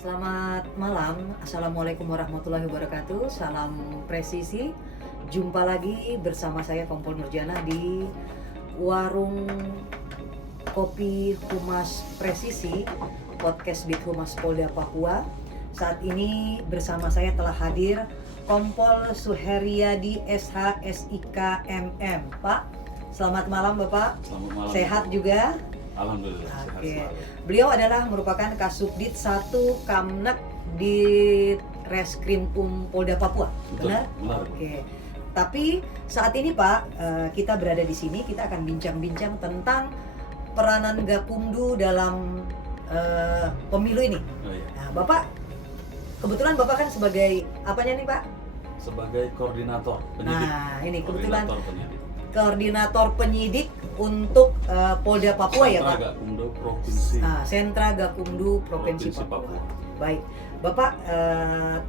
Selamat malam, Assalamualaikum warahmatullahi wabarakatuh. Salam presisi. Jumpa lagi bersama saya Kompol Nurjana di Warung Kopi Humas Presisi, Podcast Bit Humas Polda Papua. Saat ini bersama saya telah hadir Kompol Suheryadi SH SIK MM. Pak, selamat malam Bapak. Selamat malam. Sehat juga? Alhamdulillah, sehat Oke. selalu. Beliau adalah merupakan Kasubdit 1 Kamnek di Reskrim Polda Papua. Betul, Benar? benar. Oke. Tapi saat ini Pak, kita berada di sini, kita akan bincang-bincang tentang peranan Gakumdu dalam pemilu ini. Oh, iya. Nah, Bapak, kebetulan Bapak kan sebagai apanya nih Pak? Sebagai koordinator penyidik. Nah, ini kebetulan Koordinator penyidik. koordinator penyidik untuk Polda Papua ya Pak? Sentra Gakumdu Provinsi. Sentra Gakumdu Provinsi Papua. Baik, Bapak,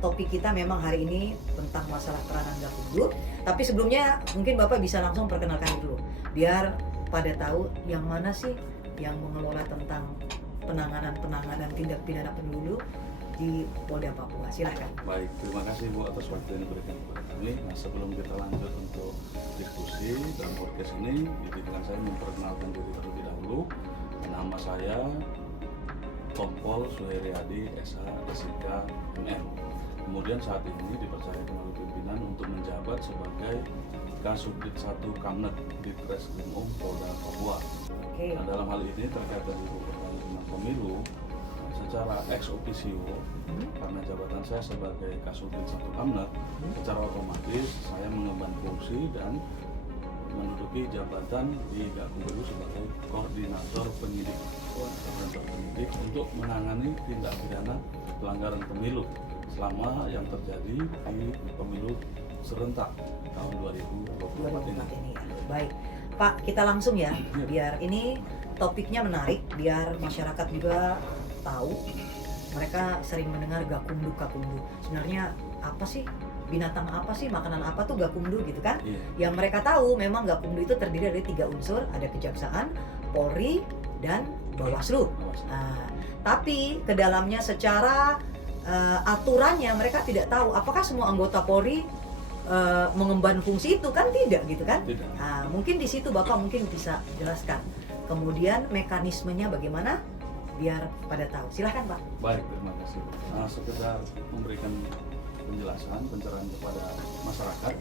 topik kita memang hari ini tentang masalah peranan Gakumdu. Tapi sebelumnya mungkin Bapak bisa langsung perkenalkan dulu, biar pada tahu yang mana sih yang mengelola tentang penanganan tindak pidana pemilu di Polda Papua. Silahkan. Baik, terima kasih Bu atas waktu yang diberikan kepada kami. Nah, sebelum kita lanjut untuk diskusi dalam podcast ini, izinkan saya memperkenalkan diri terlebih dahulu. Nama saya Kompol Suheryadi SH SIK MM. Kemudian saat ini dipercayakan oleh pimpinan untuk menjabat sebagai Kasubdit 1 Kamnek di Reskrim Polda Papua. Oke. Nah, dalam hal ini terkait dari pertanyaan pemilu, secara ex officio, karena jabatan saya sebagai Kasubdit 1 Kamnek, secara otomatis saya mengemban fungsi dan menduduki jabatan di Gakumdu sebagai koordinator penyidik untuk menangani tindak pidana pelanggaran pemilu selama yang terjadi di pemilu serentak tahun 2024 ini. Baik, Pak, kita langsung ya, biar ini topiknya menarik, biar masyarakat juga tahu. Mereka sering mendengar Gakumdu. Sebenarnya apa sih? Binatang apa sih? Makanan apa tuh Gakumdu gitu kan? Iya. Yang mereka tahu memang Gakumdu itu terdiri dari 3 unsur, ada Kejaksaan, Polri, dan Bawaslu. Nah, tapi ke dalamnya secara aturannya mereka tidak tahu apakah semua anggota Polri mengemban fungsi itu, kan tidak gitu kan? Tidak. Nah, mungkin di situ Bapak mungkin bisa jelaskan. Kemudian mekanismenya bagaimana biar pada tahu. Silahkan Pak. Baik, terima kasih. Nah, sekedar memberikan penjelasan, pencerahan kepada masyarakat,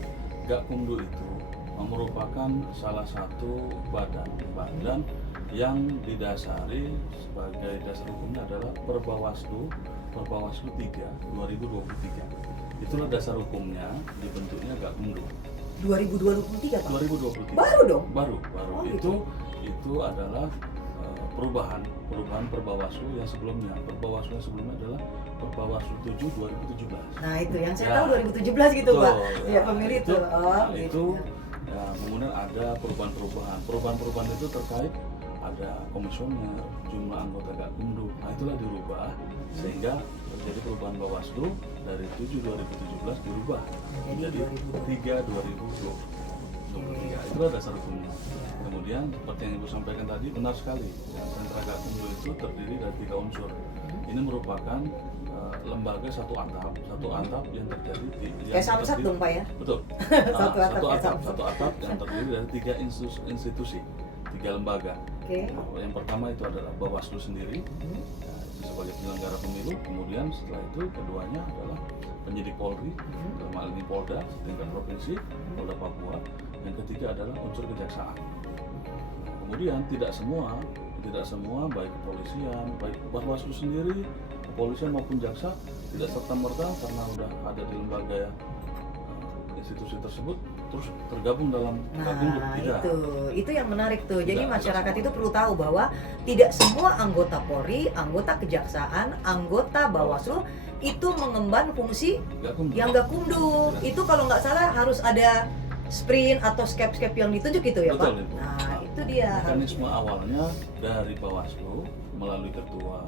Gakumdu itu merupakan salah satu badan yang didasari sebagai dasar hukumnya adalah Perbawaslu 3 2023. Itulah dasar hukumnya, dibentuknya Gakumdu. 2023 Pak. 2023. Baru dong. Baru. Oh, gitu. Itu adalah perubahan Perbawaslu yang sebelumnya. Perbawaslu yang sebelumnya adalah Perbawaslu 7 2017. Nah, itu yang saya Ya. tahu 2017 gitu Betul, Pak. ya. Ya, pemilih itu. Oh, Nah, gitu. itu ya, kemudian ada perubahan-perubahan. Perubahan-perubahan itu terkait ada komisioner, jumlah anggota Gakumdu. Nah, itulah dirubah sehingga terjadi perubahan Bawaslu dari 7 2017 dirubah menjadi 3 2023. Itulah dasar hukumnya. Kemudian seperti yang Ibu sampaikan tadi, benar sekali. Ya, sentra Gakumdu itu terdiri dari 3 unsur. Ini merupakan lembaga satu atap yang terjadi di Kayak samsat dong Pak ya. Betul. Satu atap kayak samsat. Satu atap yang terdiri dari 3 institusi, 3 lembaga. Oke. Yang pertama itu adalah Bawaslu sendiri, itu sebagai penyelenggara pemilu. Kemudian setelah itu keduanya adalah penyidik Polri, dalam hal ini Polda setingkat provinsi, Polda Papua. Yang ketiga adalah unsur kejaksaan. Kemudian tidak semua baik kepolisian, baik Bawaslu sendiri, kepolisian maupun jaksa tidak serta merta karena udah ada di lembaga institusi tersebut terus tergabung dalam Gakumdu. Nah, Tidak. itu yang menarik tuh. Jadi Tidak, masyarakat tidak itu perlu tahu bahwa tidak semua anggota Polri, anggota Kejaksaan, anggota Bawaslu itu mengemban fungsi Gakumdu. yang Gakumdu. Itu kalau nggak salah harus ada sprint atau skep-skep yang ditunjuk gitu ya Pak. Betul, Ibu. Nah, itu dia. Mekanisme awalnya dari Bawaslu melalui ketua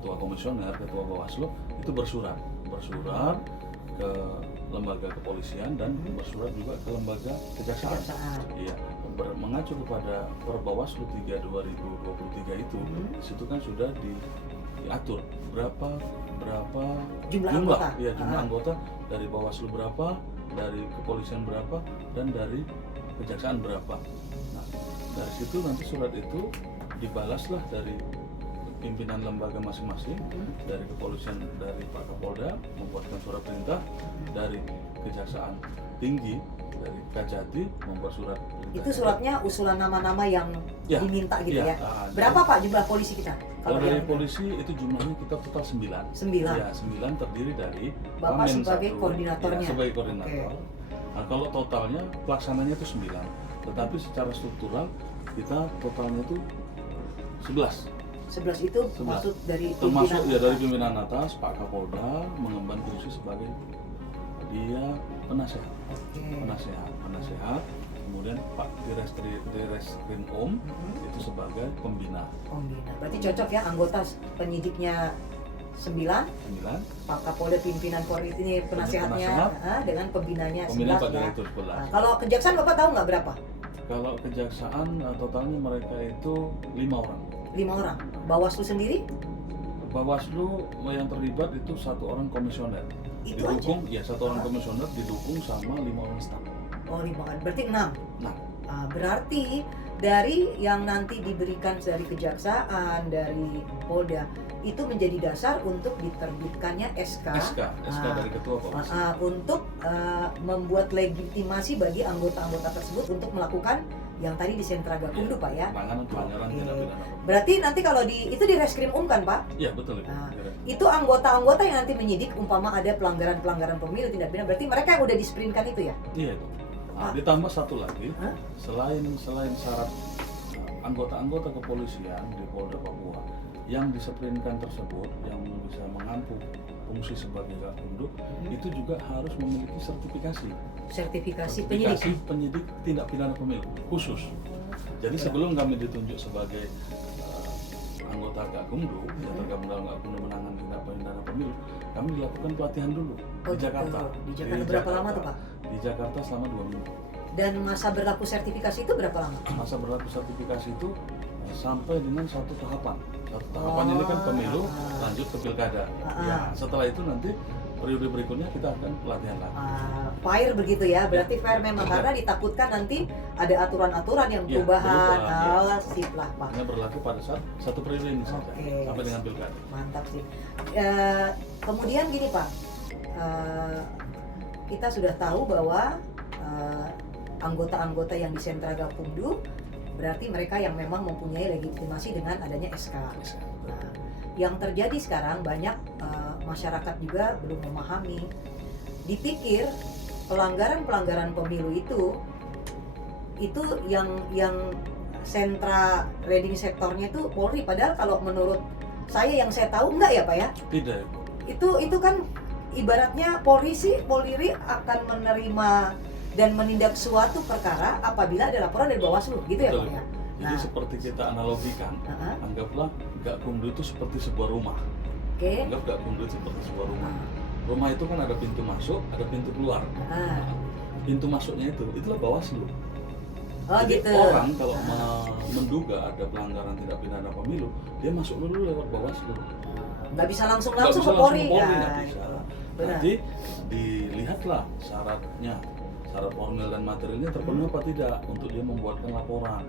komisioner, ketua Bawaslu itu bersurat ke lembaga kepolisian dan bersurat juga ke lembaga kejaksaan. Iya, mengacu kepada Perbawaslu 3 2023 itu, di situ kan sudah diatur berapa Jumlah anggota. ya jumlah anggota, dari Bawaslu berapa, dari kepolisian berapa, dan dari kejaksaan berapa. Nah, dari situ nanti surat itu dibalaslah dari pimpinan lembaga masing-masing, dari kepolisian, dari Pak Kapolda membuatkan surat perintah, dari kejaksaan tinggi, dari Kajati membuat surat perintah. Itu suratnya usulan nama-nama yang Ya, diminta gitu ya. nah, Berapa Pak jumlah polisi kita? kalau dari yang- polisi itu jumlahnya kita total 9. 9. Ya, 9 terdiri dari Bapak Wamen sebagai 1, koordinatornya. ya, sebagai koordinator. Oke. Nah, kalau totalnya pelaksananya itu 9. Tetapi secara struktural kita totalnya itu 11. 11 itu 11. maksud dari Termasuk ya dari atas. pimpinan atas, Pak Kapolda mengemban fungsi sebagai dia penasehat. Oke. Penasehat. Kemudian Pak Direskrim itu sebagai pembina. Pembina. Berarti cocok ya anggota penyidiknya 9, 9. Pak Kapolda pimpinan Polri ini penasehatnya Penasehat. dengan pembinanya Pembina 11 Pak ya. Direktur 11. Nah, kalau kejaksaan Bapak tahu nggak berapa? Kalau kejaksaan totalnya mereka itu 5 orang. 5 orang. Bawaslu sendiri Bawaslu yang terlibat itu 1 orang komisioner. itu Didukung, aja. ya 1 orang komisioner didukung sama 5 orang staf. Oh 5 orang. Berarti 6. Nah, Berarti dari yang nanti diberikan dari kejaksaan, dari Polda itu menjadi dasar untuk diterbitkannya SK dari ketua Bawaslu. untuk membuat legitimasi bagi anggota-anggota tersebut untuk melakukan yang tadi di Sentra Gakumdu Pak ya. Penanganan pelanggaran Oke. tindak pidana pemilu. Berarti nanti kalau itu di Reskrim kan Pak? Iya betul itu. Nah, itu anggota-anggota yang nanti menyidik umpama ada pelanggaran pemilu tindak pidana, berarti mereka yang udah disprintkan itu ya? Iya itu. Ah. Nah, ditambah satu lagi, Hah? selain syarat anggota-anggota kepolisian di Polda Papua yang diseprinkan tersebut yang bisa mengampu fungsi sebagai Gakumdu, itu juga harus memiliki Sertifikasi penyidik. penyidik tindak pidana pemilu khusus. Jadi sebelum kami ditunjuk sebagai anggota Gakumdu yang tergabung dalam Gakumdu menangani tindak pidana pemilu, kami dilakukan pelatihan dulu Oh, di Jakarta. Di Jakarta berapa lama tuh Pak? Di Jakarta selama 2 minggu. Dan masa berlaku sertifikasi itu berapa lama? Masa berlaku sertifikasi itu sampai dengan satu tahapan. Satu tahapan ini kan pemilu lanjut ke pilkada. Ya, setelah itu nanti periode berikutnya kita akan pelatihan lagi. Fair begitu ya, berarti fair memang karena ditakutkan nanti ada aturan-aturan yang Ya, perubahan. berubah, ya. Sip lah Pak. Hanya berlaku pada saat satu periode ini saja Oke. sampai dengan pilkada. Mantap sih. Kemudian gini Pak, kita sudah tahu bahwa anggota-anggota yang di Sentra Gakumdu berarti mereka yang memang mempunyai legitimasi dengan adanya SK. Nah, yang terjadi sekarang banyak masyarakat juga belum memahami. Dipikir pelanggaran-pelanggaran pemilu itu yang sentra leading sektornya itu Polri, padahal kalau menurut saya yang saya tahu enggak ya Pak ya? Tidak. Itu kan ibaratnya Polri akan menerima dan menindak suatu perkara apabila ada laporan dari Bawaslu gitu ya Betul. Pak ya? Jadi seperti kita analogikan, anggaplah Gakumdu itu seperti sebuah rumah. Oke. Anggap Gakumdu itu seperti sebuah rumah. Nah, Rumah itu kan ada pintu masuk, ada pintu keluar. ah. Pintu masuknya itulah Bawaslu. Oh Jadi gitu. orang kalau menduga ada pelanggaran tindak pidana pemilu, dia masuk dulu lewat Bawaslu. Nggak bisa langsung Nggak ke bisa Polri. langsung ke Polri, Ya, nggak bisa. benar. Nanti dilihatlah syaratnya, syarat formil dan materialnya terpenuhi apa tidak untuk dia membuatkan laporan.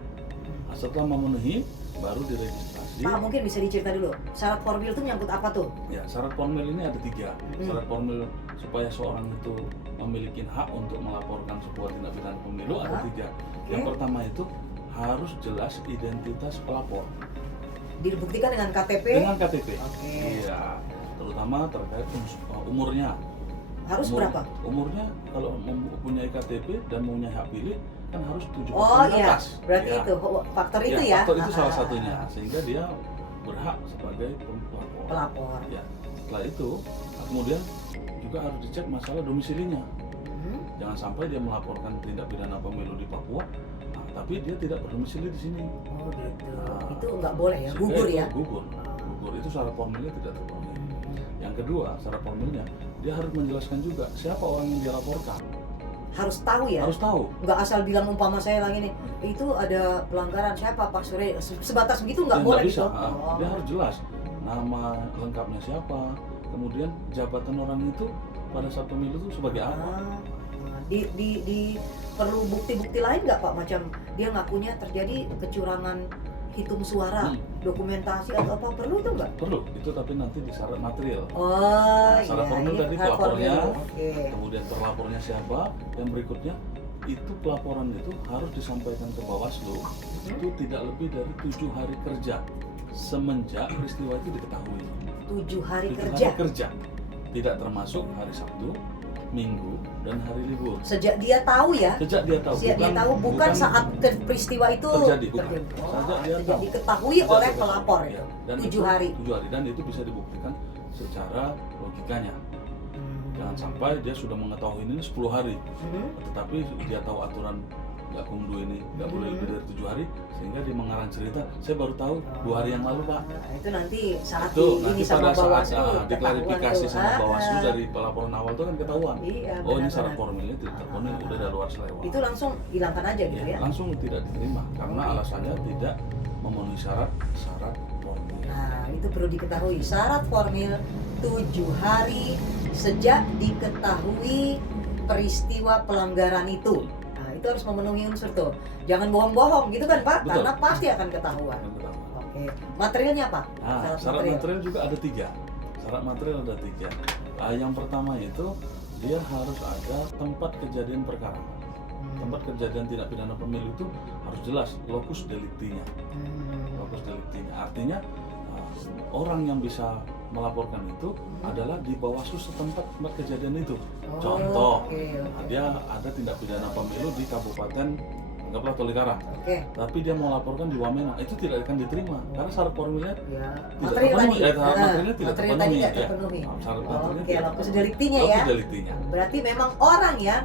Nah, setelah memenuhi, baru diregistrasi. Pak mungkin bisa dicerita dulu. Syarat formil itu menyangkut apa tuh? Ya, syarat formil ini ada 3. Syarat formil supaya seorang itu memiliki hak untuk melaporkan sebuah tindak pidana pemilu ada 3. Yang pertama itu harus jelas identitas pelapor Dibuktikan dengan KTP. dengan KTP. Oke. Iya, terutama terkait umurnya. Harus berapa? Umurnya kalau mempunyai KTP dan mempunyai hak pilih kan harus 70 Oh tahun ke iya, atas. berarti Ya. itu faktor itu Ya, ya. faktor itu salah satunya sehingga dia berhak sebagai pelapor. Pelapor. Ya. Setelah itu kemudian juga harus dicek masalah domisilinya. Jangan sampai dia melaporkan tindak pidana pemilu di Papua, tapi dia tidak berdomisili di sini. Oh gitu. Nah, Itu nggak boleh ya, sehingga gugur itu ya. Gugur itu syarat formilnya tidak terpenuhi. Yang kedua, syarat formilnya dia harus menjelaskan juga siapa orang yang dia laporkan. Harus tahu ya. Harus tahu. Nggak asal bilang umpama saya lagi nih, itu ada pelanggaran siapa Pak Surya, sebatas begitu nggak Ya, boleh bisa. gitu. Oh. Dia harus jelas. nama lengkapnya siapa, kemudian jabatan orang itu pada saat pemilu itu sebagai apa. Di perlu bukti-bukti lain nggak Pak, macam dia ngakunya terjadi kecurangan hitung suara, dokumentasi atau apa, perlu itu nggak? Perlu, itu tapi nanti di syarat material. Iya, Syarat formil ini tadi hal pelapornya, formil. Oke. kemudian terlapornya siapa, yang berikutnya itu pelaporan itu harus disampaikan ke Bawaslu itu tidak lebih dari 7 hari kerja semenjak peristiwa itu diketahui. 7 hari 7 kerja. hari kerja, tidak termasuk hari Sabtu, Minggu, dan hari libur. Sejak dia tahu ya. Sejak dia tahu, Sejak dia tahu, bukan saat peristiwa itu terjadi, bukan. Oh, Sejak dia sejak tahu. diketahui Sejak oleh dia tahu. pelapor Ya, itu. dan 7 hari. 7 hari, dan itu bisa dibuktikan secara logikanya. Jangan sampai dia sudah mengetahui ini 10 hari, tetapi dia tahu aturan Gakumdu ini nggak boleh lebih dari 7 hari, sehingga dia mengarang cerita, saya baru tahu 2 hari yang lalu Pak. Nah, itu nanti saat Itu ini nanti sama pada saat Bawaslu diklarifikasi ketahuan sama tuh. Bawaslu dari pelaporan awal itu kan ketahuan. Iya, Oh ini benar-benar. syarat formilnya tidak terpenuhi, udah ada luar selewat. Itu langsung hilangkan aja gitu ya. Langsung tidak diterima karena Oke. alasannya tidak memenuhi syarat formil. Nah, itu perlu diketahui. Syarat formil 7 hari sejak diketahui peristiwa pelanggaran itu. Nah, itu harus memenuhi unsur tuh. Jangan bohong-bohong gitu kan Pak, Betul. karena pasti akan ketahuan. Yang pertama. Oke. Materialnya apa? Nah, syarat material juga ada 3. Syarat material ada 3. Yang pertama itu dia harus ada tempat kejadian perkara. Tempat kejadian tindak pidana pemilu itu harus jelas lokus deliktinya. Lokus deliktinya artinya orang yang bisa melaporkan itu adalah di Bawaslu setempat tempat kejadian itu. Contoh, dia ada tindak pidana pemilu di Kabupaten anggaplah Tolikara. Oke. Tapi dia mau laporkan di Wamena, itu tidak akan diterima karena syarat formilnya Ya. tidak Material terpenuhi. tadi. Syarat materialnya tidak Material terpenuhi. tadi tidak Ya. terpenuhi. Syarat materialnya Oke, tidak lokus terpenuhi. deliktinya Lokus ya. deliktinya. Berarti memang orang ya.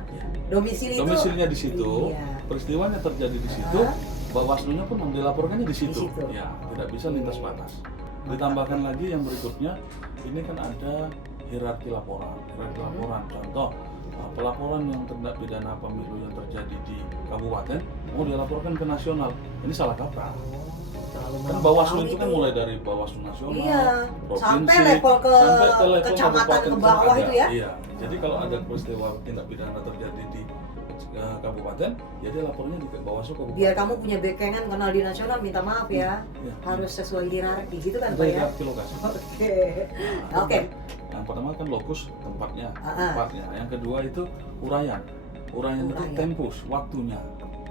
Domisili itu. Domisilinya di situ, Iya. peristiwanya terjadi di situ, Bawaslu-nya pun dilaporkannya di situ. Di situ. Ya, tidak bisa lintas batas. Ditambahkan lagi yang berikutnya, ini kan ada hierarki laporan. Hierarki laporan, contoh pelaporan yang tindak pidana pemilu yang terjadi di kabupaten mau dilaporkan ke nasional, ini salah kaprah. Terlalu Kan mau Bawaslu tahu itu kan mulai dari Bawaslu nasional, Iya, provinsi, sampai level ke sampai ke level kecamatan kabupaten ke bawah ada. itu ya? Iya. Jadi kalau ada peristiwa tindak pidana terjadi di kabupaten, ya dia lapornya di Bawaslu kabupaten. Biar kamu punya backingan kenal di nasional, minta maaf ya. Ya. Harus sesuai hierarki gitu kan Ada Pak ya. hierarki lokasi. Oke. Nah, Oke. Yang pertama kan lokus tempatnya, Ah. tempatnya. Yang kedua itu uraian. Uraian itu Uraian. tempus, waktunya.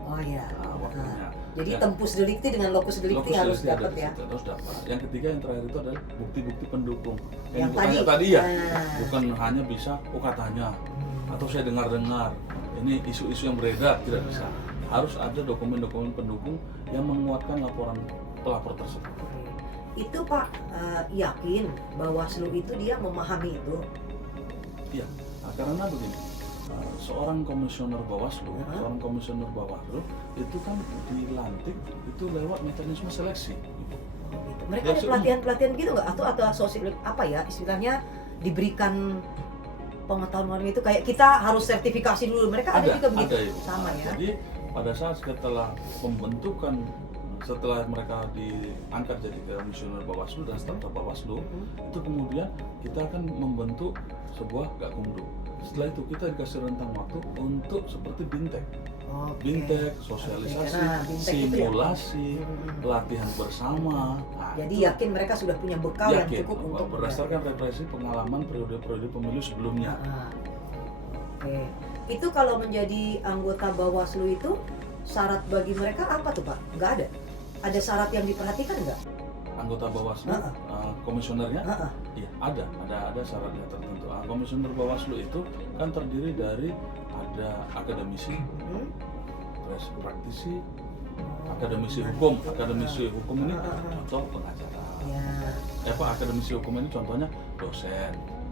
Oh iya. Nah, waktunya. Jadi Yang- tempus delikti dengan lokus delikti Lokus harus delikti ada dapat di ya. situ, harus dapat. Yang ketiga yang terakhir itu adalah bukti-bukti pendukung. Yang Ibu tanya tadi. ya, Nah. bukan hanya bisa katanya atau saya dengar-dengar. Ini isu-isu yang beredar tidak bisa. Harus ada dokumen-dokumen pendukung yang menguatkan laporan pelapor tersebut. Oke. Itu Pak yakin Bawaslu itu dia memahami itu? Iya, karena begini, seorang komisioner Bawaslu, seorang komisioner Bawaslu itu kan dilantik itu lewat mekanisme seleksi. Oh, gitu. Mereka Ya, ada pelatihan-pelatihan gitu nggak? Atau sosial apa ya istilahnya diberikan pengetahuan itu kayak kita harus sertifikasi dulu. Mereka ada juga begitu. Ibu. Sama ya. Jadi pada saat setelah pembentukan, setelah mereka diangkat jadi komisioner Bawaslu dan staf Bawaslu, itu kemudian kita akan membentuk sebuah Gakumdu. Setelah itu kita dikasih rentang waktu untuk seperti bintek. Oke. Bintek, sosialisasi, Nah, bintek itu ya. simulasi, pelatihan bersama. Nah, Jadi itu yakin mereka sudah punya bekal yang yakin, cukup untuk berdasarkan referensi pengalaman periode-periode pemilu sebelumnya. Ah. Oke. Itu kalau menjadi anggota Bawaslu itu syarat bagi mereka apa tuh Pak? Nggak ada. Ada syarat yang diperhatikan nggak? Anggota Bawaslu, komisionernya, iya ada syaratnya tertentu. Komisioner Bawaslu itu kan terdiri dari ada akademisi, praktisi, akademisi hukum. Akademisi hukum ini contoh pengacara. Ya. Akademisi hukum ini contohnya dosen.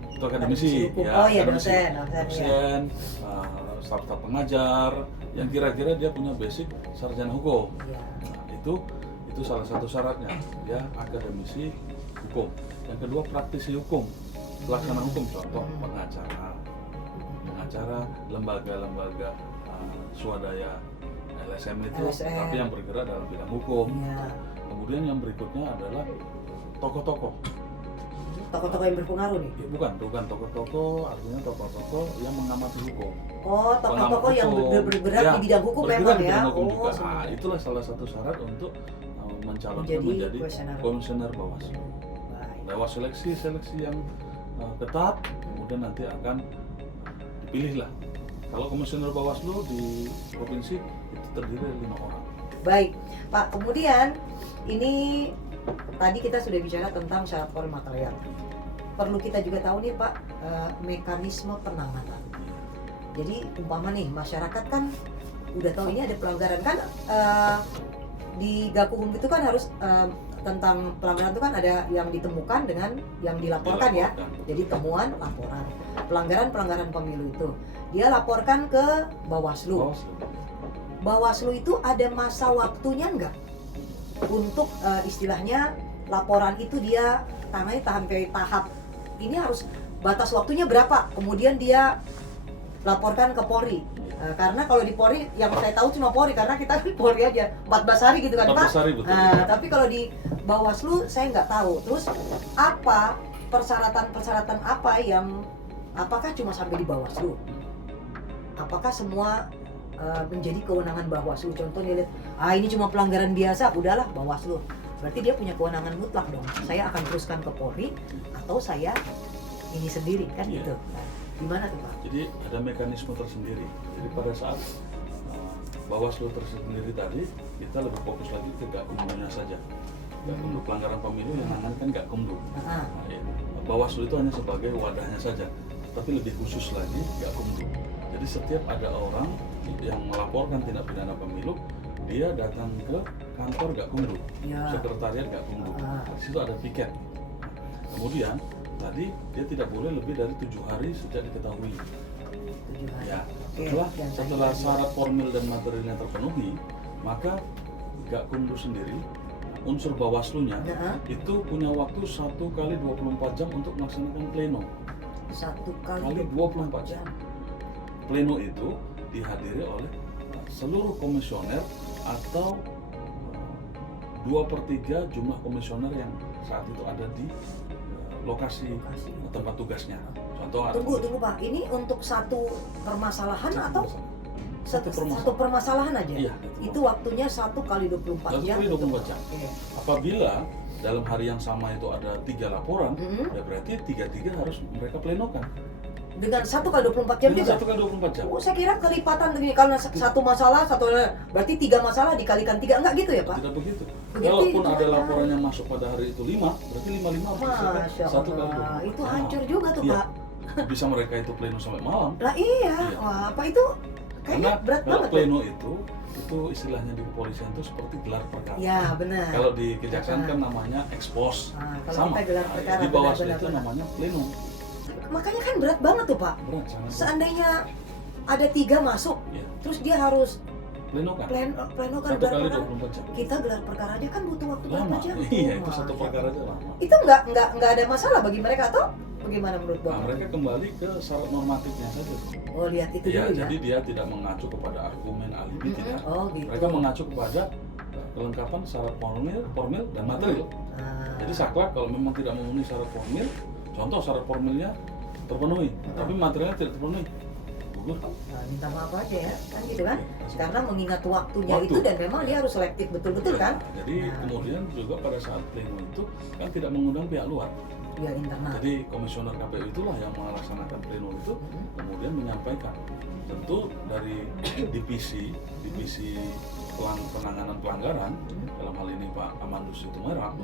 Itu akademisi, hukum. ya. Oh iya akademisi. dosen. Staf-staf pengajar yang kira-kira dia punya basic sarjana hukum. Ya. Nah, itu salah satu syaratnya, dia akademisi hukum. Yang kedua praktisi hukum, pelaksana hukum, contoh pengacara, lembaga-lembaga swadaya LSM itu, LSM. tapi yang bergerak dalam bidang hukum. Ya. Kemudian yang berikutnya adalah tokoh-tokoh Tokoh-tokoh yang berpengaruh nih? Ya, bukan tokoh-tokoh, artinya tokoh-tokoh yang mengamati hukum. Oh, tokoh-tokoh yang Pengamat bergerak ya, di bidang hukum bergerak memang di ya? bidang hukum Oh, juga. Nah, sebenarnya. itulah salah satu syarat untuk mencalonkan Menjadi menjadi komisioner Bawaslu. Baik. Lewat seleksi yang ketat, kemudian nanti akan dipilih lah. Kalau komisioner Bawaslu di provinsi itu terdiri dari 5 orang. Baik, Pak. Kemudian ini tadi kita sudah bicara tentang syarat formal material. Perlu kita juga tahu nih Pak, mekanisme penanganan. Jadi umpama nih masyarakat kan udah tahu ini ada pelanggaran kan, di Gakumdu itu kan harus tentang pelanggaran itu kan ada yang ditemukan dengan yang dilaporkan ya. Jadi temuan, laporan. Pelanggaran pemilu itu dia laporkan ke Bawaslu. Bawaslu itu ada masa waktunya nggak untuk istilahnya laporan itu dia tangani sampai tahap ini harus batas waktunya berapa, kemudian dia laporkan ke Polri. Karena kalau di Polri yang saya tahu cuma Polri, karena kita di Polri aja 14 hari gitu kan 14 Pak. hari, betul. Tapi kalau di Bawaslu saya nggak tahu. Terus apa persyaratan apa yang, apakah cuma sampai di Bawaslu? Apakah semua menjadi kewenangan Bawaslu? Contohnya lihat, ini cuma pelanggaran biasa, udahlah Bawaslu. Berarti dia punya kewenangan mutlak dong. Saya akan teruskan ke Polri atau saya ini sendiri kan Iya. gitu. Nah, gimana tuh Pak? Jadi ada mekanisme tersendiri. Jadi pada saat Bawaslu tersendiri tadi, kita lebih fokus lagi ke Gakumdunya saja. Gakumdu pelanggaran pemilu yang nangan kan Gakumdu. Ah. Nah, ya. Bawaslu itu hanya sebagai wadahnya saja, tapi lebih khusus lagi Gakumdu. Jadi setiap ada orang yang melaporkan tindak pidana pemilu, dia datang ke kantor Gakumdu, Ya. sekretariat Gakumdu. Ah. Di situ ada piket. Kemudian tadi dia tidak boleh lebih dari 7 hari sejak diketahui. 7 hari. Ya, Oke, dan setelah tadi- syarat formil dan materialnya terpenuhi, maka Gakumdu sendiri, unsur Bawaslunya Nah. itu punya waktu 1 kali 24 jam untuk melaksanakan pleno. 1 kali Kali 24 jam. Pleno itu dihadiri oleh seluruh komisioner atau 2/3 jumlah komisioner yang saat itu ada di lokasi tempat tugasnya. Contoh ada Tunggu Pak, ini untuk satu permasalahan atau satu satu permasalahan aja? Iya. Itu waktunya 1 kali 24 1 jam. kali 24 jam. Oke. Apabila dalam hari yang sama itu ada 3 laporan, Mm-mm. ya berarti 3 harus mereka plenokan. Dengan 1 kali 24 jam Dengan juga? 1 kali 24 jam. Oh, saya kira kelipatan begini, karena satu masalah, berarti 3 masalah dikalikan 3, enggak gitu ya Pak? Tidak begitu. Begitu, Walaupun itu ada kan. laporan yang masuk pada hari itu 5, berarti 5 harus diselesaikan Masya 1 kali Allah, 24 itu jam. hancur juga tuh Iya. Pak. Bisa mereka itu pleno sampai malam. Lah iya, Iya. wah apa itu kayaknya Karena berat kalau banget pleno itu istilahnya di kepolisian itu seperti gelar perkara. ya. benar. Kalau di kejaksaan Nah. kan namanya expose. Kalau Sama. kita gelar Nah, perkara, di Bawaslu benar, itu benar. namanya pleno. Makanya kan berat banget tuh Pak. Berat, sangat berat. Seandainya ada 3 masuk, Iya. terus dia harus Pleno kan? pleno kan 1 gelar kali perkara. 24 jam. Kita gelar perkara aja kan butuh waktu berapa Lama. jam? Iya, itu Wah, satu perkara aja lama. Itu nggak ada masalah bagi mereka atau bagaimana menurut Nah, Bapak? mereka kembali ke syarat normatifnya saja. Oh, lihat itu Ya, dulu ya. jadi dia tidak mengacu kepada argumen alibi, Mm-mm. tidak. Oh gitu. Mereka mengacu kepada kelengkapan syarat formil dan material. Ah. Jadi saklek kalau memang tidak memenuhi syarat formil, contoh syarat formilnya terpenuhi, tapi materialnya tidak terpenuhi, gugur. Nah, minta maaf aja ya, kan gitu kan? Karena mengingat waktunya Waktu. itu dan memang dia harus selektif betul-betul kan? Jadi Nah. kemudian juga pada saat pleno itu kan tidak mengundang pihak luar. Ya internal. Jadi komisioner KPU itulah yang melaksanakan pleno itu, kemudian menyampaikan. Tentu dari divisi penanganan pelanggaran, dalam hal ini Pak Amandus Situmorang,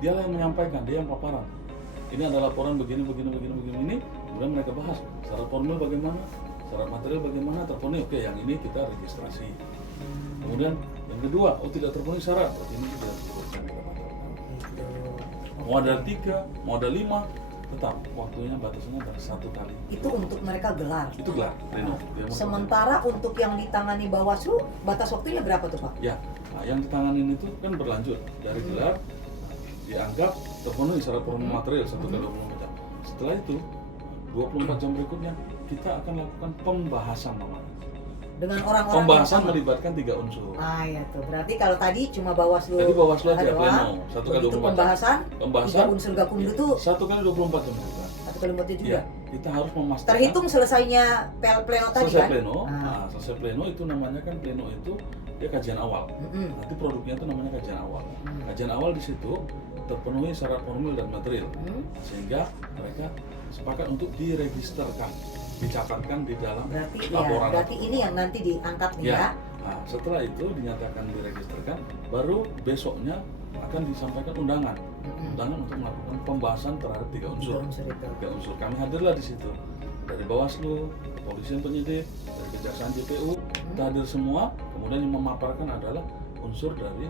dialah yang menyampaikan, dia yang paparan. Ini ada laporan begini, kemudian mereka bahas syarat formil bagaimana, syarat material bagaimana, terpenuhi, oke yang ini kita registrasi. Kemudian yang kedua, tidak terpenuhi syarat, berarti ini tidak dilakukan kita batalkan. Mau ada 3, mau ada 5, tetap waktunya batasnya adalah 1 kali. Itu untuk mereka gelar. Itu gelar pleno. Dia mau Sementara untuk yang ditangani Bawaslu, batas waktunya berapa tuh Pak? ya, nah, yang ditanganin itu kan berlanjut dari gelar dianggap terpenuhi syarat formil material 1 kali 24 jam. Setelah itu 24 jam berikutnya kita akan lakukan pembahasan namanya. dengan orang-orang Pembahasan yang sama. melibatkan 3 unsur. Ah ya tuh, berarti kalau tadi cuma Bawaslu. Jadi Bawaslu aja doang, pleno, 1 kali begitu 24 jam. pembahasan, Pembahasan 3 unsur Gakumdu tuh 1 kali 24 jam juga. 1 kali 4 juga. Iya, kita harus memastikan. Terhitung selesainya pleno tadi selesai kan? pleno, Ah. selesai pleno itu namanya kan pleno itu dia kajian awal. Mm-mm. Nanti produknya itu namanya kajian awal. Hmm. Kajian awal di situ terpenuhi syarat formil dan material, Hmm. sehingga mereka sepakat untuk diregisterkan, dicatatkan di dalam Berarti ya, laporan. berarti ini yang nanti diangkat nih ya. Ya. Nah, setelah itu dinyatakan diregisterkan, baru besoknya akan disampaikan undangan. Mm-mm. Undangan untuk melakukan pembahasan terhadap 3 unsur. 3 unsur itu. 3 unsur. Kami hadirlah di situ. Dari Bawaslu, Kepolisian Penyidik, dari Kejaksaan JPU, kita hadir semua. Kemudian yang memaparkan adalah unsur dari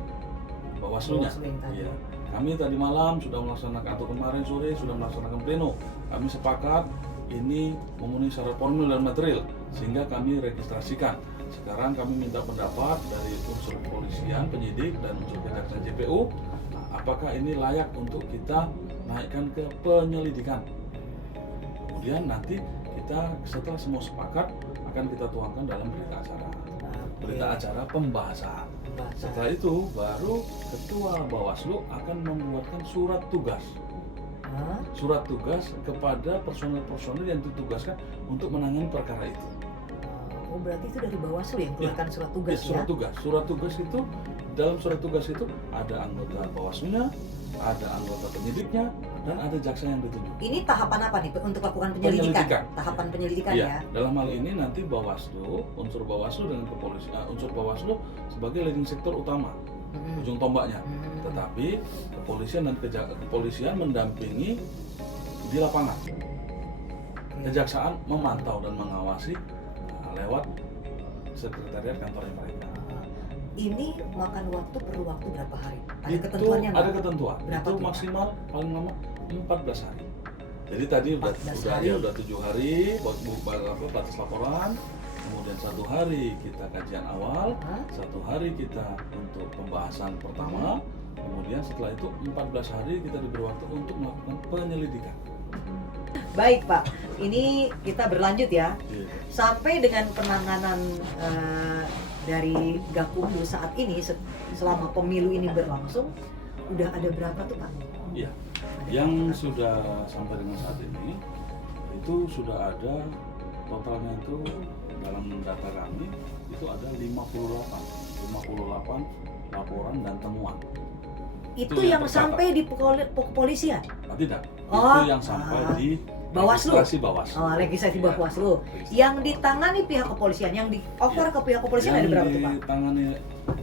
Bawaslu-nya. Bawaslu yang tadi. Iya. Kami tadi malam sudah melaksanakan, atau kemarin sore sudah melaksanakan pleno. Kami sepakat ini memenuhi syarat formil dan material, sehingga kami registrasikan. Sekarang kami minta pendapat dari unsur kepolisian, penyidik, dan unsur kejaksaan JPU. Apakah ini layak untuk kita naikkan ke penyelidikan? Kemudian nanti kita setelah semua sepakat akan kita tuangkan dalam berita acara. Berita acara pembahasan. Setelah itu baru ketua Bawaslu akan membuatkan surat tugas. Hah? Surat tugas kepada personel-personel yang ditugaskan untuk menangani perkara itu. Oh berarti itu dari Bawaslu yang keluarkan surat tugas Ya, surat ya? tugas. Surat tugas itu, dalam surat tugas itu ada anggota Bawaslu-nya, ada anggota penyidiknya, dan ada jaksa yang ditunjuk. Ini tahapan apa nih untuk lakukan penyelidikan? Penyelidikan. Tahapan penyelidikan Iya, ya? dalam hal ini nanti Bawaslu, unsur Bawaslu dengan kepolisian, unsur Bawaslu sebagai leading sektor utama, Mm-mm. ujung tombaknya. Mm-mm. Tetapi kepolisian dan kepolisian mendampingi di lapangan. Oke. Kejaksaan memantau dan mengawasi lewat sekretariat kantornya mereka. Ini makan waktu perlu waktu berapa hari? Ada Itu ketentuannya ada nggak? ketentuan. Berapa Itu tuh? maksimal paling lama 14 hari. Jadi tadi 14 udah hari. ya udah 7 hari batas laporan. Kemudian 1 hari kita kajian awal, Hah? 1 hari kita untuk pembahasan pertama. Kemudian setelah itu 14 hari kita diberi waktu untuk melakukan penyelidikan. Baik Pak, ini kita berlanjut ya. Iya. Sampai dengan penanganan dari Gakumdu saat ini selama pemilu ini berlangsung, udah ada berapa tuh Pak? Iya. Ada Yang berapa? sudah sampai dengan saat ini itu sudah ada totalnya itu dalam data kami itu ada 58 laporan dan temuan. Itu Itu yang yang tercatat. sampai di kepolisian. Tidak, Oh, itu yang sampai di Bawaslu. registrasi Bawaslu. Oh, legislasi Iya, Bawaslu. registrasi Yang Bawaslu. ditangani pihak kepolisian, yang di offer Iya. ke pihak kepolisian Yang ada berapa tuh Pak? ditangani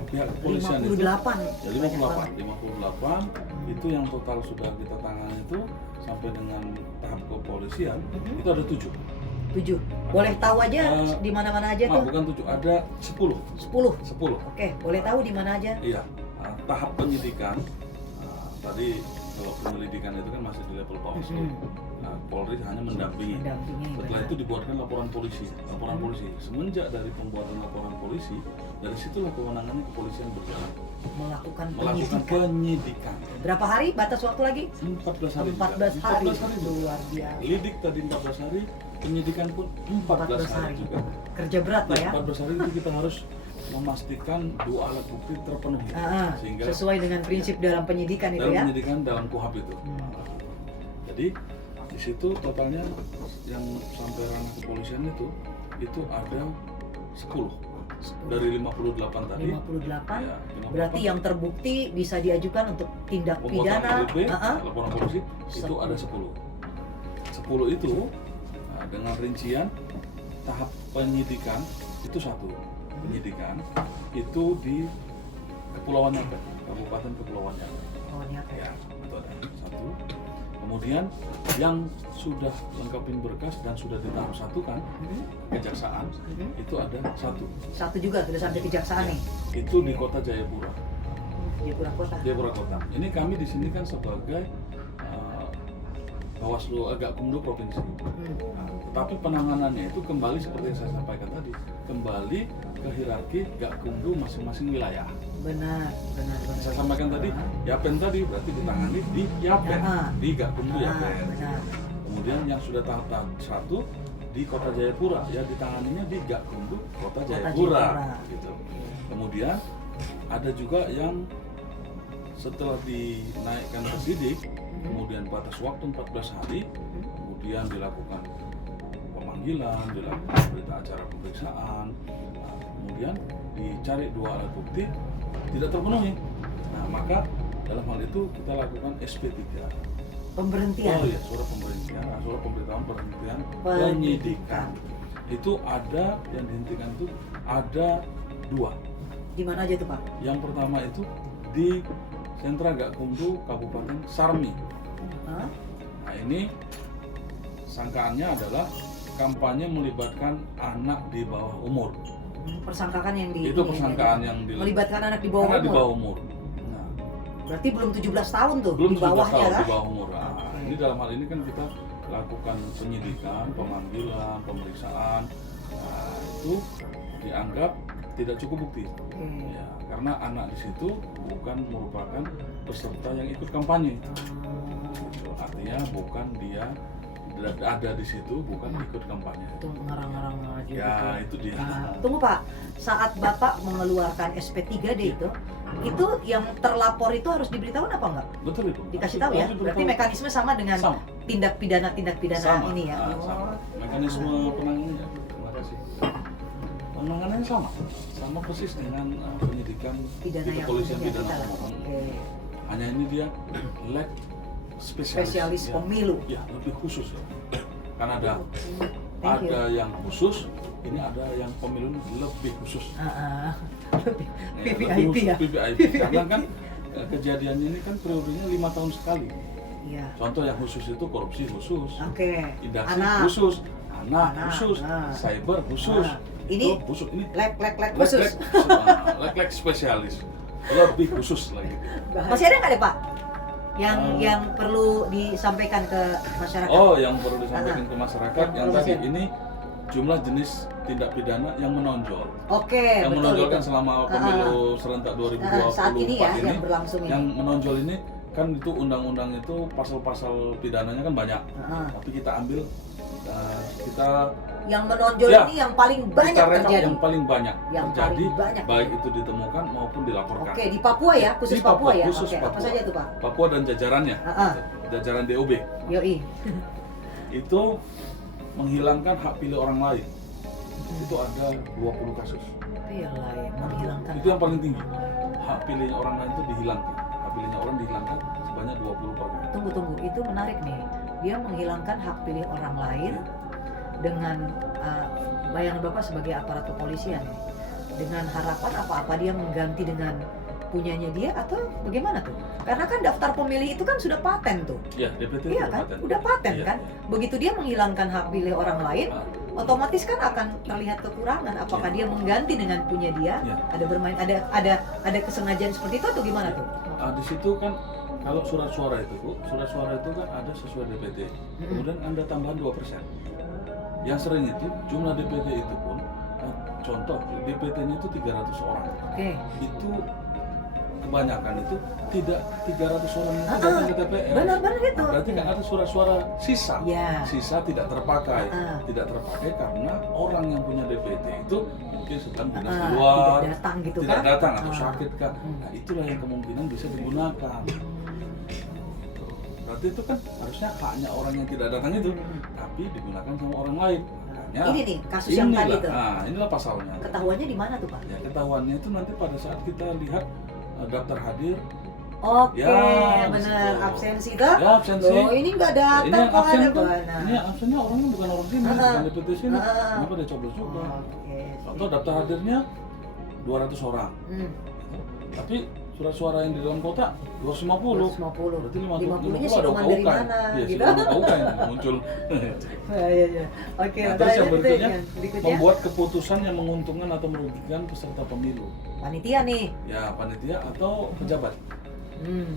pihak kepolisian itu 58. ya, Banyak banget. 58 itu yang total sudah kita tangani itu sampai dengan tahap kepolisian Mhm. itu ada 7. 7. Boleh tahu aja Eh, di mana-mana aja tuh? Bukan 7, ada 10. 10. Oke, boleh tahu di mana aja? Iya, tahap penyidikan tadi kalau penyelidikan itu kan masih di level Bawaslu. Mhm. Polri hanya mendampingi. Mendampingi, Setelah benar. itu dibuatkan laporan polisi. Semenjak dari pembuatan laporan polisi, dari situlah kewenangannya kepolisian berjalan Melakukan melakukan penyidikan. penyidikan. Berapa hari? Batas waktu lagi? 14 hari. 14 hari. 14 hari juga. Luar biasa. Lidik tadi 14 hari, penyidikan pun 14 hari juga. Kerja berat Pak ya? 14 hari itu kita harus memastikan 2 alat bukti terpenuhi. Sehingga Sesuai dengan prinsip dalam penyidikan itu dalam ya? penyidikan dalam KUHAP itu. Jadi di situ totalnya yang sampai ranah kepolisian itu ada 10 dari 58 tadi. 58. Ya, 58. Berarti yang terbukti bisa diajukan untuk tindak Pembuatan pidana. PDP, laporan polisi itu 10. ada 10. 10 itu dengan rincian tahap penyidikan itu 1. Penyidikan itu di Kepulauan Yapen, Kabupaten Kepulauan Yapen. Oh, ini apa ya? Ya, itu ada 1. Kemudian yang sudah lengkapin berkas dan sudah di tahap 1 kan, Mhm. kejaksaan, Mhm. itu ada 1. Satu juga sudah sampai kejaksaan nih. Itu di kota Jayapura. Jayapura Kota. Jayapura Kota. Ini kami di sini kan sebagai Bawaslu Gakumdu Provinsi. Nah, tetapi penanganannya itu kembali seperti yang saya sampaikan tadi, kembali ke hierarki Gakumdu masing-masing wilayah. Benar. Saya sampaikan tadi, Yapen tadi berarti ditangani di Yapen, Ya. di Gakumdu Yapen. Benar. Kemudian yang sudah tahap 1 di Kota Jayapura, ya ditanganinya di Gakumdu Kota Jayapura. Jayapura gitu. Kemudian ada juga yang setelah dinaikkan ke sidik, kemudian batas waktu 14 hari, kemudian dilakukan pemanggilan, dilakukan berita acara pemeriksaan, nah, kemudian dicari 2 alat bukti tidak terpenuhi. Nah, maka dalam hal itu kita lakukan SP3. Pemberhentian. Oh iya, surat pemberhentian, surat pemberitahuan penghentian penyidikan. Itu ada yang dihentikan itu ada 2. Di mana aja tuh Pak? Yang pertama itu di Sentra Gakumdu Kabupaten Sarmi. Hah? Nah, ini sangkaannya adalah kampanye melibatkan anak di bawah umur. Persangkakan yang Itu persangkaan yang melibatkan anak di bawah anak umur. di bawah umur. Nah, Berarti belum 17 tahun tuh belum di bawahnya 17 tahun kan? di bawah umur. Nah, Oke. ini dalam hal ini kan kita lakukan penyidikan, pemanggilan, pemeriksaan. Nah, itu dianggap tidak cukup bukti. Oke. Ya, karena anak di situ bukan merupakan peserta yang ikut kampanye. Gitu. Artinya bukan dia ada di situ, bukan ikut kampanye. Itu ngarang-ngarang aja Ya, gitu. itu dia. Nah, tunggu Pak, saat Bapak mengeluarkan SP3D itu yang terlapor itu harus diberitahu apa enggak? Betul itu. Dikasih tahu ya? Harus Berarti diberitahu. mekanisme sama dengan Sama. tindak pidana Sama. ini ya? Nah, sama. Mekanisme penanganannya. Terima kasih. Penanganannya sama persis dengan penyidikan Pidana di yang kepolisian umumnya pidana kita umum. Oke. Hanya ini dia leg Spesialis ya. pemilu. Ya, lebih khusus ya. Kan ada Thank you. ada yang khusus, ini ada yang pemilu lebih khusus. Lebih Ya, lebih VVIP khusus, ya? VVIP. Karena kan kejadiannya ini kan periodenya 5 tahun sekali. Iya. Contoh yang khusus itu korupsi khusus, Oke. indaksi Anak. khusus, anak Anak. khusus, Nah. cyber khusus. Nah. Ini itu khusus, ini Lek khusus. leg spesialis, lebih khusus lagi. Masih ada nggak deh Pak? Yang perlu disampaikan ke masyarakat? Oh, yang perlu disampaikan ke masyarakat Yang yang tadi perlu ini jumlah jenis tindak pidana yang menonjol. Oke, Yang betul. menonjolkan betul. selama pemilu serentak 2024 Saat ini ya, yang berlangsung ini. Yang menonjol ini kan itu undang-undang itu pasal-pasal pidananya kan banyak. Heeh. Tapi kita ambil kita Yang menonjol Ya, ini yang paling banyak kita rekap terjadi. yang paling banyak Yang terjadi, paling banyak. baik itu ditemukan maupun dilaporkan. Oke, di Papua ya, khusus Di Papua, Papua ya. khusus Oke, apa Papua. saja tuh Pak? Papua dan jajarannya, Heeh. jajaran DOB Yoi. itu menghilangkan hak pilih orang lain. Itu ada 20 kasus. Iya lain, menghilangkan. Itu yang paling tinggi. Hak pilihnya orang lain itu dihilangkan. Hak pilihnya orang dihilangkan sebanyak 20 perkara. Tunggu, itu menarik nih. Dia menghilangkan hak pilih orang lain dengan bayangan Bapak sebagai aparat kepolisian. Dengan harapan apa dia mengganti dengan punyanya dia atau bagaimana tuh? Karena kan daftar pemilih itu kan sudah paten tuh. Ya, DPT Iya itu kan? paten. Udah paten Iya, kan? iya. Begitu dia menghilangkan hak pilih orang lain, otomatis kan akan terlihat kekurangan. Apakah dia mengganti dengan punya dia? Iya. Ada bermain, ada kesengajaan seperti itu atau gimana tuh? Di situ kan kalau surat suara itu, Bu, surat suara itu kan ada sesuai DPT. Kemudian Anda tambahan 2%. Yang sering itu jumlah DPT itu pun contoh DPT-nya itu 300 orang. Oke. Itu kebanyakan itu tidak 300 orang itu datang ke TPS. Benar-benar gitu. Nah, berarti kan ada surat-suara sisa. Ya. Sisa tidak terpakai. Ah. Tidak terpakai karena orang yang punya DPT itu mungkin sedang dinas di Ah, luar, tidak datang gitu tidak kan? datang atau Ah. sakit kan. Nah, itulah yang kemungkinan bisa digunakan. Berarti itu kan harusnya haknya orang yang tidak datang itu, tapi digunakan sama orang lain. Makanya Ini nih kasus yang tadi tuh. Nah, inilah pasalnya. Ketahuannya di mana tuh Pak? Ya, ketahuannya itu nanti pada saat kita lihat daftar hadir. Oke, Ya, benar gitu. absensi tuh. Ya, absensi. Oh, ini nggak Ya, datang ini yang kok absen ada kan, mana? ini yang absennya orangnya bukan orang sini, bukan DPT sini. Kenapa dia coblos juga? Oke. Contoh daftar hadirnya 200 orang, tapi surat suara yang di dalam kotak 250. 250. Berarti 50-nya 50 ada siluman dari ukaukan. mana, Iya, gitu. siluman ukaukan yang muncul. Iya. Oke, Nah, terus yang berikutnya, berikutnya membuat keputusan yang menguntungkan atau merugikan peserta pemilu. panitia nih. Ya, panitia atau pejabat.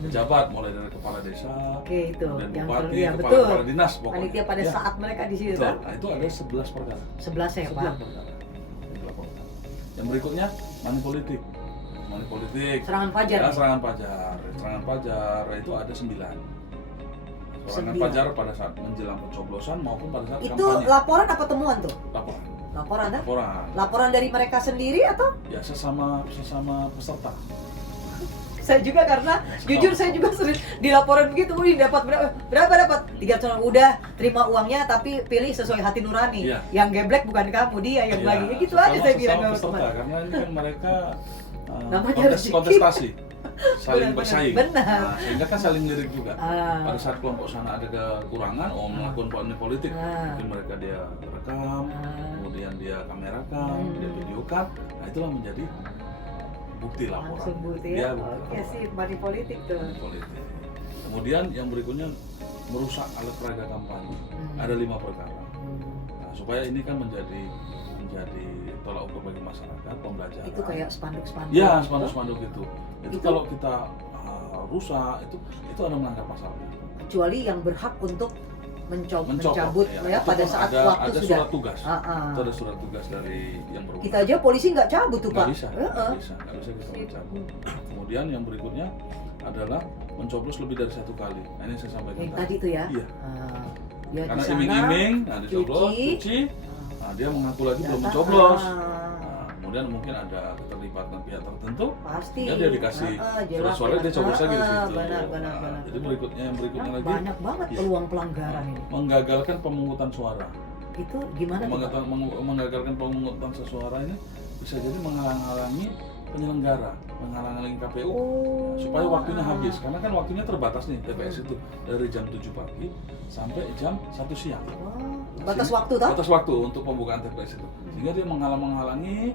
Pejabat mulai dari kepala desa, Oke, itu kemudian yang bupati, perlu ya, kepala dinas pokoknya. Panitia pada Ya, saat mereka di situ betul. kan. Nah, itu ada 11 perkara. 11 ya, 11 Pak. perkara yang dilaporkan. Yang berikutnya money politik. Money politik. Serangan fajar. Ya, serangan fajar. Serangan fajar itu ada 9. Serangan 9. fajar pada saat menjelang pencoblosan maupun pada saat Itu kampanye. laporan apa temuan tuh? Laporan. Laporan dah? Laporan. Laporan dari mereka sendiri atau? Ya sesama peserta. Saya juga karena Ya, jujur saya juga sering dilaporin gitu, wih dapat berapa dapat 300, udah terima uangnya tapi pilih sesuai hati nurani. Iya. Yang geblek bukan kamu, dia yang Ya, bagi. Gitu aja saya bilang sesama sama peserta teman. karena ini kan mereka Namanya rezeki. kontestasi, saling Benar, bersaing. benar. Nah, sehingga kan saling lirik juga. Ah. Pada saat kelompok sana ada kekurangan, melakukan politik, Ah. mungkin mereka dia rekam, kemudian dia kamerakan, dia videokan. Nah itulah menjadi bukti laporan. Langsung bukti Dia ya. bukti Oke laporan. sih, money politik tuh. Politik. Kemudian yang berikutnya merusak alat peraga kampanye. Ada 5 perkara. Nah, supaya ini kan menjadi tolak ukur bagi masyarakat, pembelajaran. Itu kayak spanduk-spanduk. Ya, spanduk-spanduk itu. Itu Itu- kalau kita rusak itu ada melanggar pasalnya. Kecuali yang berhak untuk mencabut ya. ya Itu pada kan saat ada, waktu ada sudah. surat tugas. Itu ada surat tugas dari yang berwenang. Kita aja polisi nggak cabut tuh Nggak Pak. bisa, Heeh. nggak bisa kita mencabut. Kemudian yang berikutnya adalah mencoblos lebih dari 1 kali. Nah, ini saya sampaikan Yang tadi tuh ya. Iya. Ya Karena di sana, iming-iming, nah dicoblos, cuci. cuci, nah dia mengaku lagi belum data. mencoblos. Nah, kemudian mungkin ada keterlibatan pihak tertentu, Pasti. ya dia dikasih jelas, surat-suara dia coblos lagi di situ. Benar. Nah, jadi yang berikutnya lagi Banyak banget Iya. peluang pelanggaran ini. menggagalkan pemungutan suara. Itu gimana tuh, Pak? Menggagalkan pemungutan suara ini bisa jadi menghalang-halangi penyelenggara, menghalang-halangi KPU supaya waktunya habis. Karena kan waktunya terbatas nih TPS itu dari jam 7 pagi sampai jam 1 siang. Batas waktu toh? Batas waktu untuk pembukaan TPS itu. Sehingga dia menghalang-halangi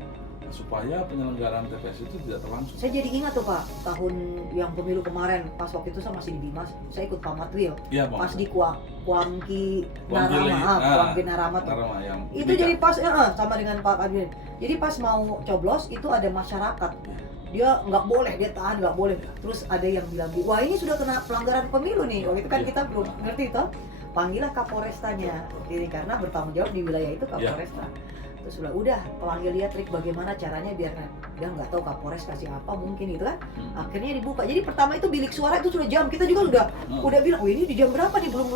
supaya penyelenggaraan TPS itu tidak terlangsung. Saya jadi ingat tuh Pak, tahun yang pemilu kemarin, pas waktu itu saya masih di Bimas, saya ikut Pamatwil. Iya, Bang. Pas di Kuamki Kuamki Narama tuh. Narama yang Itu jadi pas sama dengan Pak Adil. Jadi pas mau coblos itu ada masyarakat. Dia nggak boleh, dia tahan nggak boleh. Terus ada yang bilang, wah ini sudah kena pelanggaran pemilu nih. Waktu itu kan Iya. kita belum ngerti toh. Panggillah Kapolrestanya. Jadi karena bertanggung jawab di wilayah itu Kapolresta. Terus udah panggil dia trik bagaimana caranya biar dia nggak tahu Kapolres kasih apa mungkin itu kan. Akhirnya dibuka. Jadi pertama itu bilik suara itu sudah jam. Kita juga udah bilang, "Oh, ini di jam berapa nih belum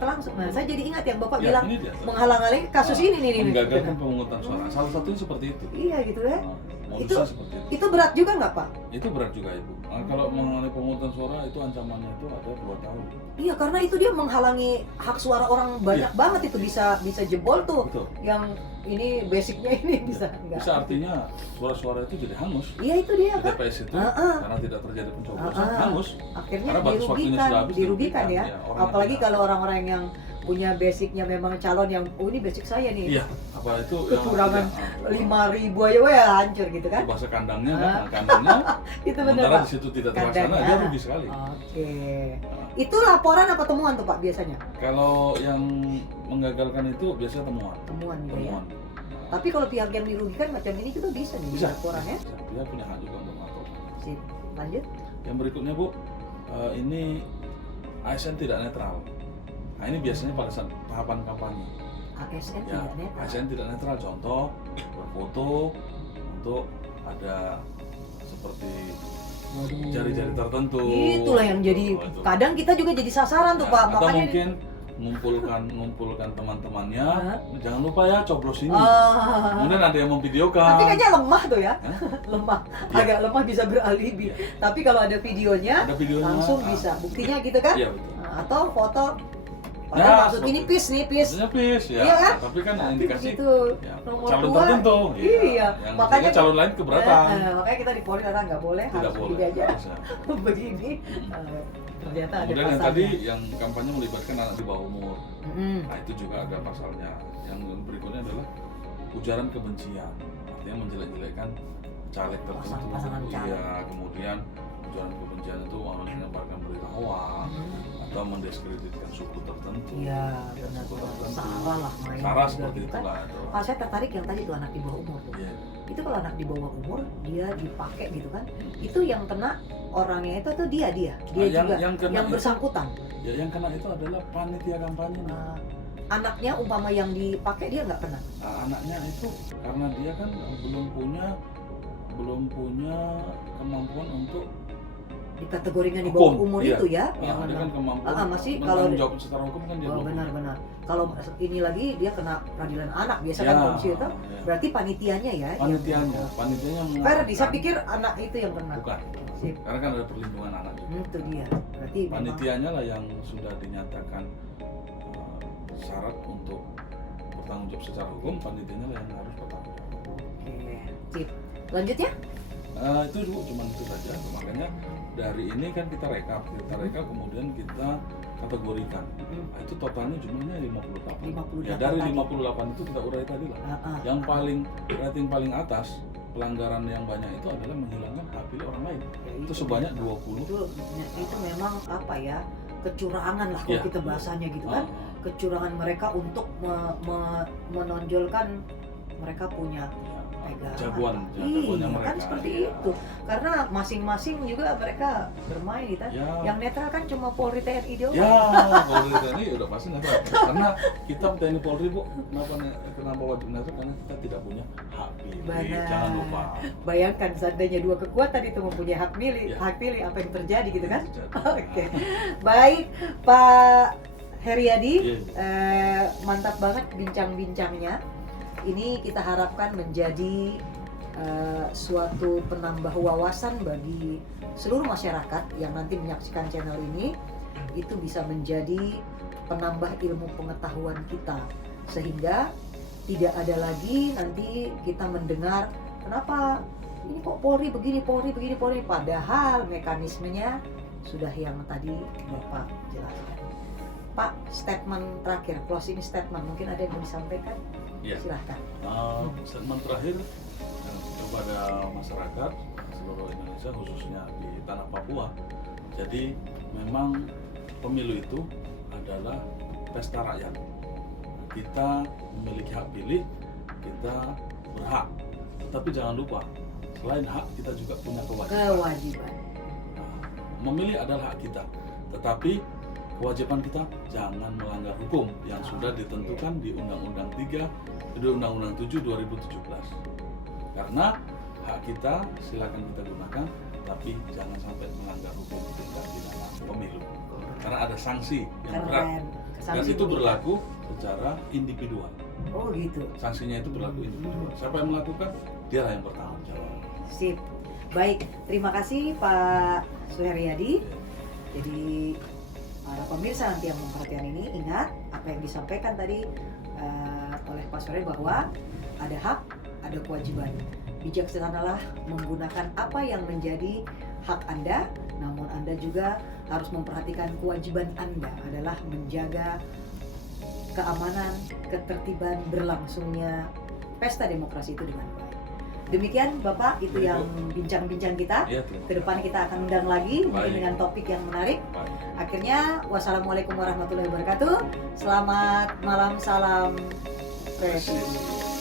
langsung." Nah, saya jadi ingat yang Bapak bilang ini dia. menghalang-halangi kasus ini nih. Menggagalkan pemungutan suara. Salah satunya seperti itu. Iya gitu ya. Modusnya seperti itu. Itu berat juga nggak Pak? Itu berat juga Ibu. Kalau mengenai pemungutan suara itu ancamannya itu ada 2 tahun. Iya karena itu dia menghalangi hak suara orang banyak banget itu bisa jebol tuh. Betul. Yang ini basicnya ini bisa enggak. Bisa artinya suara-suara itu jadi hangus. Iya itu dia Di kan. TPS itu karena tidak terjadi pencoblosan hangus. Akhirnya Karena batas waktunya sudah habis, dirugikan ya. orang Apalagi yang kalau orang-orang yang punya basicnya memang calon yang ini basic saya nih. Iya, apa itu Kekurangan yang 5.000 aja wah hancur gitu kan. itu bahasa kandangnya kan, kandangnya. Itu benar Sementara Pak. di situ tidak terlaksana, Kandangnya. dia rugi sekali. Oke. Itu laporan apa temuan tuh Pak biasanya? Kalau yang menggagalkan itu biasanya temuan. Temuan gitu ya. Temuan. Tapi kalau pihak yang dirugikan macam ini juga bisa nih Bisa. laporan ya. Bisa. Dia punya hak juga untuk lapor. Sip. Lanjut. Yang berikutnya Bu, ini ASN tidak netral. Nah ini biasanya pada saat tahapan kampanye. ASN Ya, tidak netral. ASN tidak netral. Contoh berfoto untuk ada seperti Waduh. jari-jari tertentu. Itulah yang jadi Oh, itu. kadang kita juga jadi sasaran tuh Ya, Pak. atau Makanya mungkin ngumpulkan teman-temannya. Jangan lupa ya coblos ini. Ah. Kemudian ada yang memvideokan. Nanti kayaknya lemah tuh ya. Hah? Lemah. Ya. Agak lemah bisa beralibi. Tapi kalau ada videonya Ada videonya. langsung bisa. Buktinya gitu kan? Iya betul. Atau foto. Ya, Padahal maksud seperti ini itu. pis nih pis. Maksudnya PIS ya. Iya kan? Tapi kan Tapi indikasi begitu ya, nomor calon 2, tertentu. iya. Yang Makanya makanya calon lain keberatan. Makanya kita di Polri orang nggak boleh Tidak harus boleh. begini aja. Bisa. Begini. Ternyata ada Kemudian yang pasalnya. tadi yang kampanye melibatkan anak di bawah umur. Mm-mm. Nah itu juga ada pasalnya. Yang berikutnya adalah ujaran kebencian. Artinya menjelek-jelekkan caleg tertentu. Pasangan caleg. Iya. Kemudian ujaran kebencian itu menyebarkan berita hoax atau mendiskreditkan suku tertentu. Iya, Ya, benar. suku tertentu. Sarah lah main Sarah juga seperti gitu kan. itulah. Itu. Pak saya tertarik yang tadi tuh anak di bawah umur tuh. Iya. Itu kalau anak di bawah umur dia dipakai gitu kan. Itu yang kena orangnya itu tuh dia yang- juga yang kena yang itu- bersangkutan. Ya yang kena itu adalah panitia kampanye. Anaknya umpama yang dipakai dia nggak kena. Nah, anaknya itu karena dia kan belum punya kemampuan untuk dikategorikan di bawah umur iya. itu ya, Dia kan kemampuan masih kalau kalau jawab secara hukum kan dia 20. benar-benar. Kalau ini lagi dia kena peradilan anak biasa kan komisi itu, ya. berarti panitianya ya. Panitianya Fair, saya mengatakan- pikir anak itu yang kena. bukan. Sip. Karena kan ada perlindungan anak juga. Itu dia. Berarti memang Panitianya lah yang sudah dinyatakan syarat untuk bertanggung jawab secara hukum, panitianya lah yang harus bertanggung jawab. Oke. Sip. Lanjut ya? Itu dulu cuma itu saja. Makanya dari ini kan kita rekap kemudian kita kategorikan. Nah, itu totalnya jumlahnya 58. 58 Ya dari tadi. 58 itu kita urai tadi lah. Yang rating paling atas pelanggaran yang banyak itu adalah menghilangkan hak pilih orang lain. Ya, Itu sebanyak 20. Itu memang apa ya? Kecurangan lah kalau Ya. kita bahasanya gitu kan. Kecurangan mereka untuk menonjolkan mereka punya jagoan iya, mereka. kan seperti itu. Karena masing-masing juga mereka bermain gitu kan. Ya. Yang netral kan cuma Polri, TNI doang. Ya, Polri TNI udah pasti netral. Karena kita TNI Polri Bu, kenapa wajib netral? Karena kita tidak punya hak pilih. Benar. Jangan lupa. Bayangkan seandainya dua kekuatan itu mempunyai hak pilih, Ya. hak pilih apa yang terjadi gitu kan? Jadi, Oke. Baik, Pak Heriadi, Iya. mantap banget bincang-bincangnya. Ini kita harapkan menjadi suatu penambah wawasan bagi seluruh masyarakat yang nanti menyaksikan channel ini. Itu bisa menjadi penambah ilmu pengetahuan kita, sehingga tidak ada lagi nanti kita mendengar kenapa ini kok Polri begini, padahal mekanismenya sudah yang tadi Bapak jelaskan. Pak, statement terakhir, closing statement, mungkin ada yang mau disampaikan? Iya. Silahkan. Statement terakhir kepada masyarakat seluruh Indonesia, khususnya di tanah Papua. Jadi memang pemilu itu adalah pesta rakyat. Kita memiliki hak pilih, kita berhak. Tetapi jangan lupa, selain hak kita juga punya kewajiban. Nah, memilih adalah hak kita, tetapi kewajiban kita jangan melanggar hukum yang sudah ditentukan di Undang-Undang 7 2017. Karena hak kita silakan kita gunakan, tapi jangan sampai melanggar hukum tindak pidana pemilu. Karena ada sanksi yang berat. Dan itu berlaku secara individual. Oh gitu. Sanksinya itu berlaku individual. Siapa yang melakukan, dialah yang bertanggung jawab. Sip. Baik, terima kasih Pak Suheryadi. Jadi para pemirsa nanti yang memperhatikan ini, ingat apa yang disampaikan tadi oleh Pak Suheryadi bahwa ada hak, ada kewajiban. Bijaksanalah menggunakan apa yang menjadi hak Anda, namun Anda juga harus memperhatikan kewajiban Anda adalah menjaga keamanan, ketertiban berlangsungnya pesta demokrasi itu dengan baik. Demikian Bapak, itu Ya, yang bincang-bincang kita. Ya, terima kasih. Kedepan kita akan undang lagi mungkin Baik. dengan topik yang menarik. Baik. Akhirnya, wassalamualaikum warahmatullahi wabarakatuh. Selamat malam, salam presisi.